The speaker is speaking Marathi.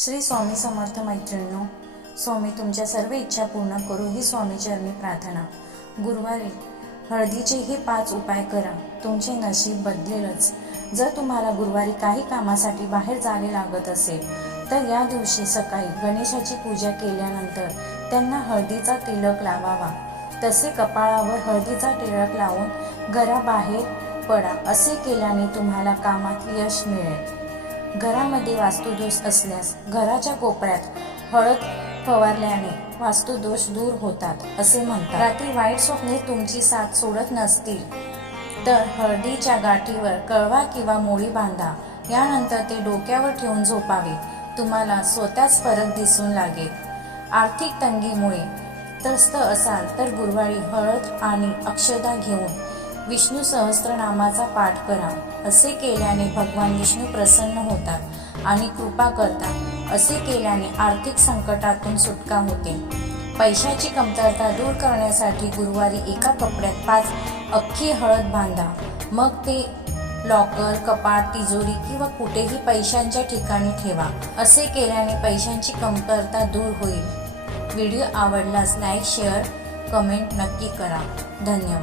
श्री स्वामी समर्थ मैत्रिणींनो स्वामी तुमच्या सर्व इच्छा पूर्ण करू ही स्वामीचरणी प्रार्थना. गुरुवारी हळदीचे हे पाच उपाय करा. तुमचे नशीब बदलेलच. जर तुम्हाला गुरुवारी काही कामासाठी बाहेर जावे लागत असेल तर या दिवशी सकाळी गणेशाची पूजा केल्यानंतर त्यांना हळदीचा तिलक लावावा. तसे कपाळावर हळदीचा टिळक लावून घराबाहेर पडा. असे केल्याने तुम्हाला कामात यश मिळेल. घरामध्ये वास्तुदोष असल्यास घराच्या कोपऱ्यात हळद फवारल्याने वास्तुदोष दूर होतात असे म्हणतात. रात्री वाईट स्वप्ने तुमची साथ सोडत नसतील तर हळदीच्या गाठीवर कळवा किंवा मोळी बांधा. यानंतर ते डोक्यावर ठेवून झोपावे. तुम्हाला स्वतःच फरक दिसून लागेल आर्थिक तंगीमुळे त्रस्त असाल तर गुरुवारी हळद आणि अक्षदा घेऊन विष्णू सहस्त्रनामाचा पाठ करा. असे केल्याने भगवान विष्णू प्रसन्न होतात आणि कृपा करतात. असे केल्याने आर्थिक संकटातून सुटका होते. पैशाची कमतरता दूर करण्यासाठी गुरुवारी एका कपड्यात पाच अख्खी हळद बांधा. मग ते लॉकर कपाट तिजोरी किंवा कुठेही पैशांच्या ठिकाणी ठेवा. असे केल्याने पैशांची कमतरता दूर होईल. व्हिडिओ आवडल्यास लाईक शेअर कमेंट नक्की करा. धन्यवाद.